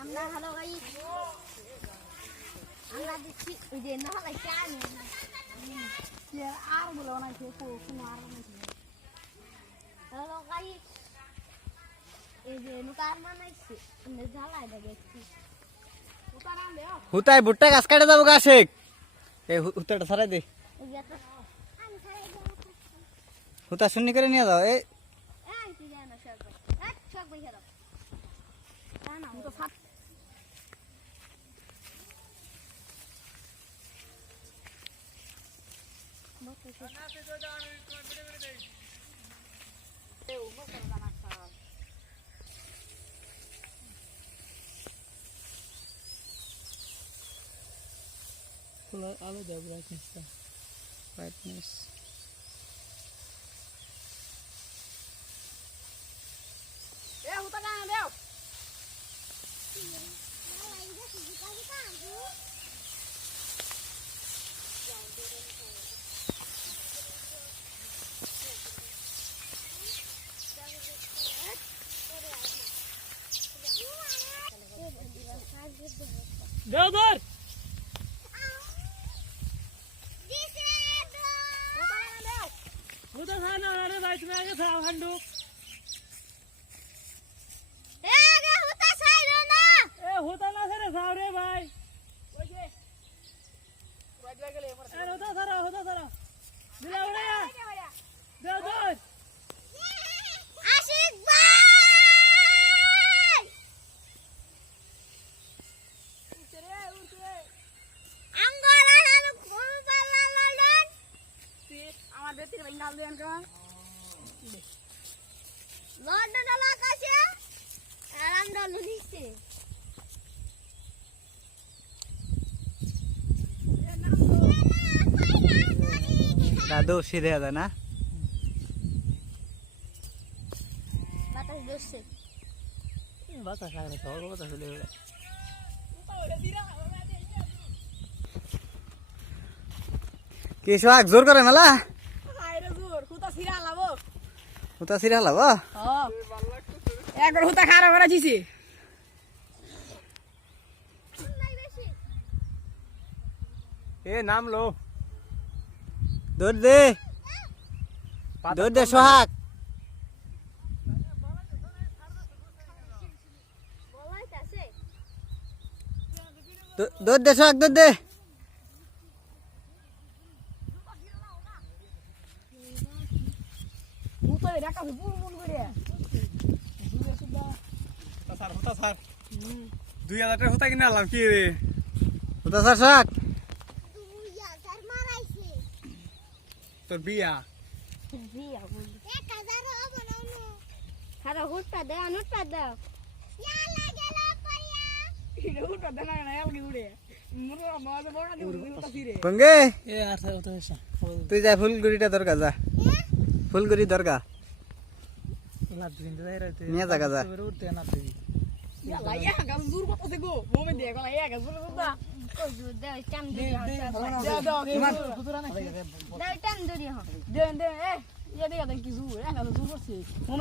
আমরা ভালো গাই আমরা দিচ্ছি ওই যে না হলাই কেন আর বলো না সে কোনো এই যে নুকার মানাইছে এনে জ্বালাই দেবে হুতায় ভুট্টা গাছ কাটে যাব গা, শেখ। এই হুতাটা ছাড়াই দে। হুতা শূন্য করে নিয়ে যাও, এই। না শখ ভাই এই শখ ভাই খেলো না না তো সাত আলো দেয় ব্রাইটনেসটা ব্রাইটনেস এ হুতা না দেও দেও ধর হুতা ছাড়া না আরে ভাই তুমি আগে ছাড়াও হান্ডু এ হুতা না ছেড়ে ছাড়াও রে ভাই ওই যে ওই যে গেলে এবার এ হুতা ছাড়াও হুতা ছাড়াও দিলা উড়ে দেও ধর আশিক ভাই উঠছে রে উঠছে আঙ্গলা হাল কোন পালালালেন তুই আমার বেতির বেঙ্গাল দেন কেমন লন্ডন আকাশে আরাম ডালু নিচ্ছে। দাদু সিধে দে না? বাতাস দোষে বাতাস লাগে সব বাতাস চলে কি সোহাগ জোর করে মেলা আইরে জোর হুতা সিরা লাবো হুতা সিরা হ্যাঁ একবার হুতা খারাপ করে দিছি এ নাম লো দৌড় দে। দৌড় দে সোহাগ। দৌড় দে সোহাগ দৌড় দে হুতা দেখা বুল বুল করে দুই হাজার টাকা হুতা কিনে আনলাম কি রে? হুতা স্যার তুই তোর বিয়া? খারা হুটটা দে আনুটটা দাও তুই যা ফুলগুড়িটা দরকার যা। ফুলগুড়ি দরকার নিয়ে যা যা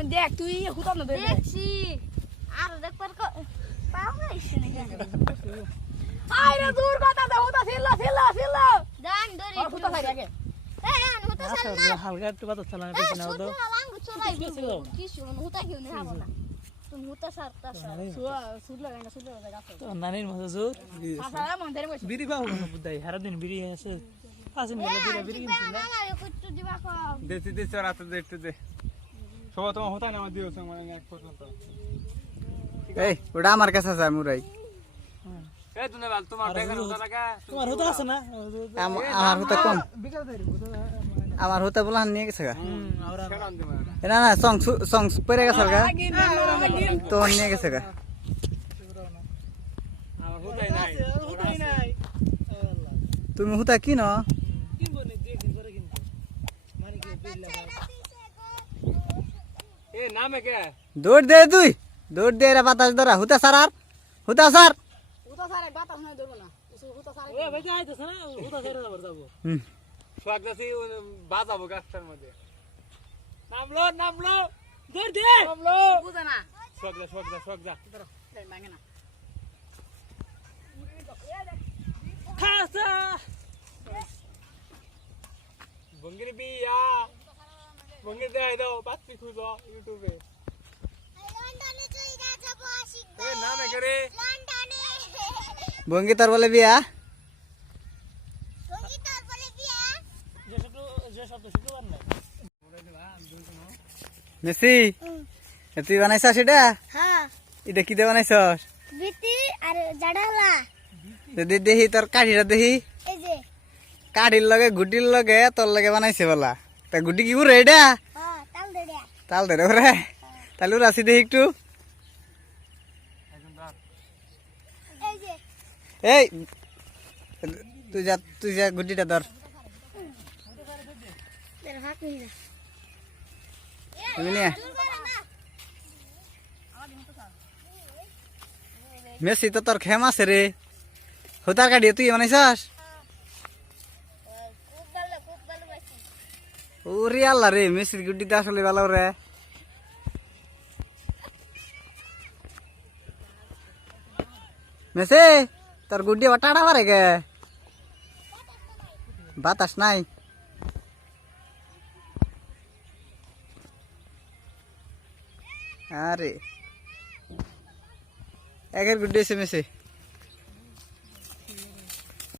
দেখা তুই হুতা না দেখছি আর দেখ পাও না আইরে দূর কথা দাও হুতা ছিল ছিল ছিল দান দরি আর হুতা খাই আগে এই আন হুতা সাল না হালকা একটু বাতাস চালানো চলাই হুতা কিউ না হাবো না নানির জোর বিড়ি পাবো বুদ্ধাই দিন বিড়ি আছে বিড়ি রাত দে একটু দে তোমার না আমার দিও মানে এক পর্যন্ত এই ওটা আমার কাছে আছে তোমার হুতা না আমার হুতা কম আমার হুতা বলা নিয়ে গেছে গা। না না সং সং পরে গেছে গা। না তো নিয়ে গেছে গা। আমার হুতাই নাই। তুমি হুতা কি ন? এ নামে দৌড় দে তুই। দৌড় দে রে বাতাস ধরা। হুতা সার আর। হুতা সার। হুতা সারে বাতাস নাই দেবো না। হুতা সারে হুম সোয়াগ যাচ্ছি বাজাবো গাছটার মধ্যে নামলো নামলো ধর দে নামলো বুঝা না সোয়াগ যা সোয়াগ যা সোয়াগ যা এই মাঙ্গে না খাসা বঙ্গির বিয়া বঙ্গির দেখাই দাও বাচ্চি খুঁজো ইউটিউবে লন্ডনে চলে যাব শিখব এ নাম এখানে লন্ডনে বঙ্গি তোর বলে বিয়া সঙ্গীতার বলে বিয়া এ তুই বানাইছ সেটা এটা কি দিয়ে বানাইছ যদি দেখি তোর কাঠিটা দেখি কাঠির লগে গুটির লগে তোর লগে বানাইছে বলা। তা গুটি কি করে এটা? হ্যাঁ তাল ধরে ওরে তাহলে রাশি দেখি একটু। এই তুই যা তুই যা গুটিটা ধর। হাত নিয়ে মেসি তো তোর খেম আছে রে। হুতার কাটি তুই বানাইছস? ওরে আল্লাহ রে, মেসির গুটিটা আসলে ভালো রে। মেসে, তোর গুড্ডি আবার টাটা পারে গে। বাতাস নাই। আরে। একের গুড্ডি এসে মেসে